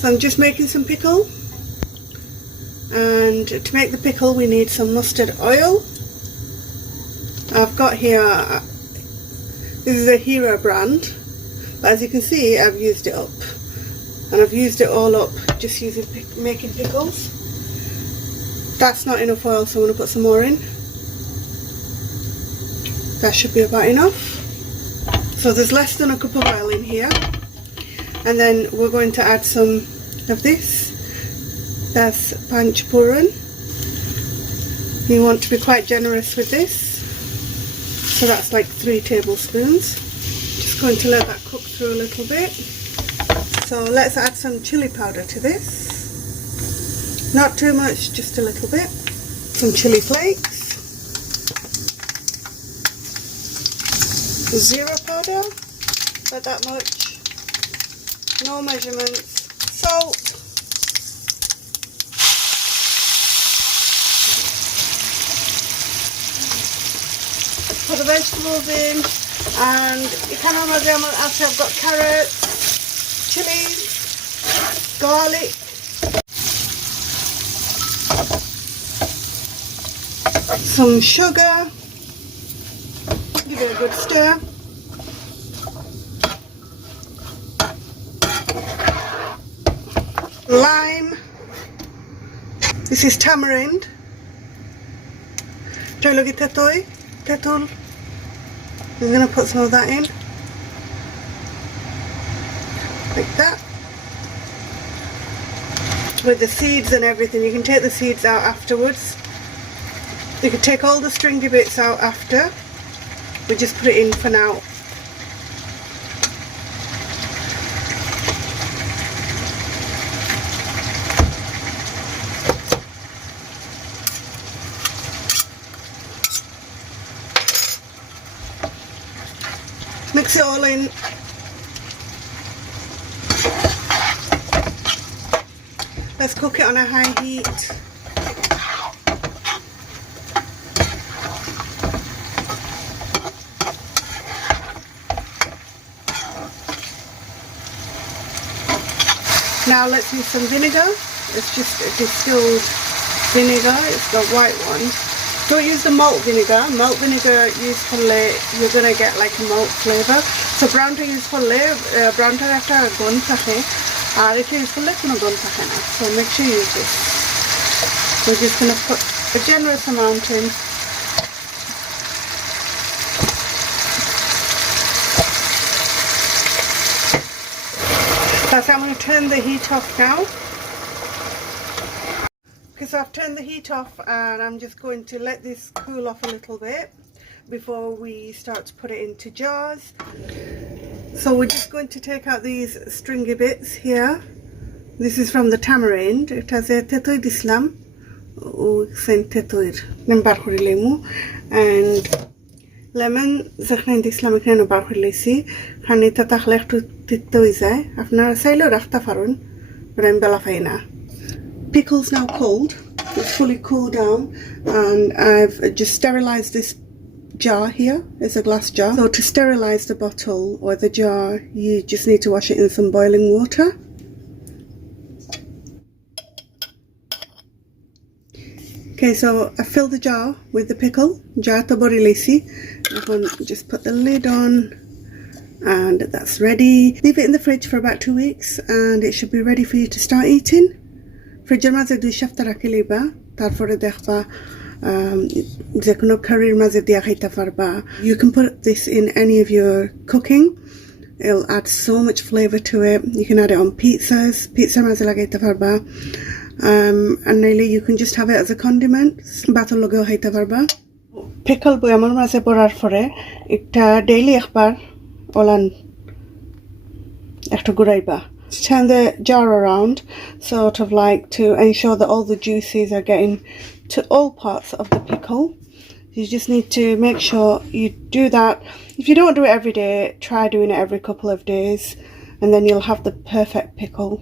So I'm just making some pickle, and to make the pickle we need some mustard oil. I've got here, this is a Hero brand, but as you can see I've used it up, and I've used it all up just using making pickles. That's not enough oil, so I'm going to put some more in. That should be about enough. So there's less than a cup of oil in here, and then we're going to add some of this. That's panchpuran. You want to be quite generous with this. So that's like 3 tablespoons. Just going to let that cook through a little bit. So let's add some chili powder to this. Not too much, just a little bit. Some chili flakes. Zero powder, not that much. No measurements. Salt. Put the vegetables in, and after I've got carrots, chilies, garlic, some sugar, give it a good stir, lime, this is tamarind, tetul. I'm going to put some of that in, like that, with the seeds and everything. You can take the seeds out afterwards. You can take all the stringy bits out after. We just put it in for now. Mix it all in. Let's cook it on a high heat. Now let's use some vinegar. It's just a distilled vinegar. It's the white one. Don't use the malt vinegar. Malt vinegar used for you're gonna get like a malt flavor. So brown টা use for brown টা একটা গন্ধ থাকে, আর এটা use করলে কোনো গন্ধ থাকে না. So make sure you use this. We're just gonna put a generous amount in. So I'm going to turn the heat off now. So I've turned the heat off, and I'm just going to let this cool off a little bit before we start to put it into jars. So we're just going to take out these stringy bits here. This is from the tamarind. It has a tetuy dislam, and lemon যেখানে দিছিলাম এখানে বার করে লইছি, কারণ এটা তাহলে একটু তিতে হয়ে যায়। আপনারা চাইলেও রাখতে পারেন, but আমি বেলা পাই না। Pickle's now cold. It's fully cooled down, and I've just sterilized this jar here. It's a glass jar. So to sterilize the bottle or the jar, you just need to wash it in some boiling water. Okay, so I filled the jar with the pickle. Jar to borilesi. Just put the lid on, and that's ready. Leave it in the fridge for about 2 weeks, and it should be ready for you to start eating. ফ্রিজের মাঝে 2 সপ্তাহ রাখি লইবা, তারপরে দেখবা যে কোনো কারির মাঝে দিয়া খাইতে পারবা. You can put this in any of your cooking. It'll add so much flavor to it. You can add it on pizzas. Pizza মাঝে লাগাইতে পারবা. And nearly you can just have it as a condiment. ভাতের লগেও খাইতে পারবা. Pickle বয়ামের মাঝে পড়ার পরে এটা ডেইলি একবার ওলান একটু ঘুরাইবা. Turn the jar around, sort of like to ensure that all the juices are getting to all parts of the pickle. You just need to make sure you do that. If you don't do it every day, try doing it every couple of days, and then you'll have the perfect pickle.